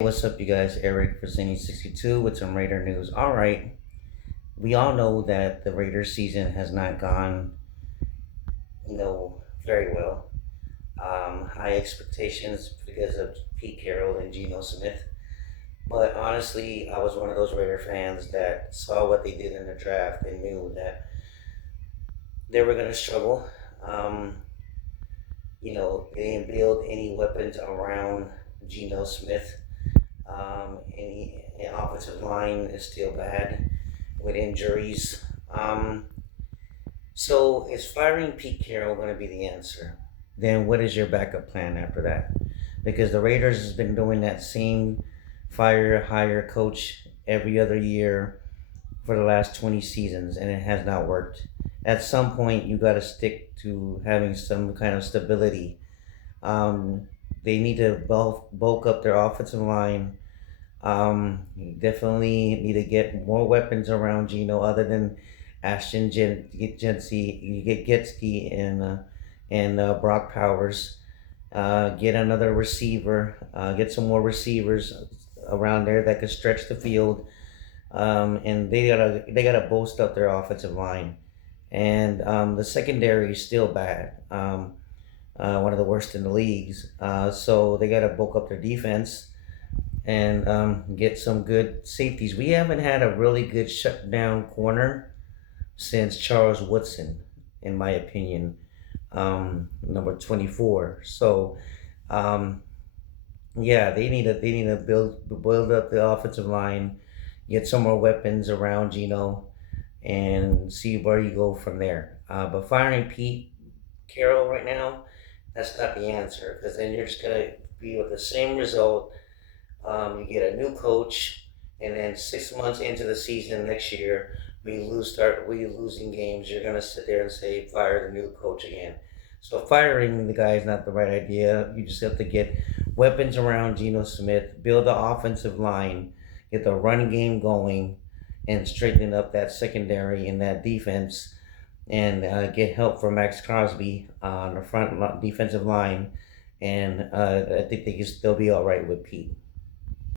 What's up, you guys? Eric for Cine62 with some Raider news. All right, we all know that the Raiders season has not gone, very well. High expectations because of Pete Carroll and Geno Smith. But honestly, I was one of those Raider fans that saw what they did in the draft and knew that they were going to struggle. Um, they didn't build any weapons around Geno Smith. And offensive line is still bad with injuries. So is firing Pete Carroll going to be the answer? Then what is your backup plan after that? Because the Raiders has been doing that same fire hire coach every other year for the last 20 seasons, and it has not worked. At some point, you got to stick to having some kind of stability. Um, they need to bulk up their offensive line. Definitely need to get more weapons around Geno other than Jency. You get Getsky and Brock Powers. Get another receiver. Get some more receivers around there that could stretch the field. And they gotta bolster up their offensive line. And the secondary is still bad. One of the worst in the leagues. So they gotta bulk up their defense and get some good safeties. We haven't had a really good shutdown corner since Charles Woodson, in my opinion, number 24. So, yeah, they need to build up the offensive line, get some more weapons around Geno, and see where you go from there. But firing Pete Carroll right now, that's not the answer, because then you're just gonna be with the same result. You get a new coach, and then 6 months into the season next year, we losing games. You're gonna sit there and say fire the new coach again. So firing the guy is not the right idea. You just have to get weapons around Geno Smith, build the offensive line, get the run game going, and straighten up that secondary and that defense, and get help from Max Crosby on the defensive line. And I think they'll be all right with Pete.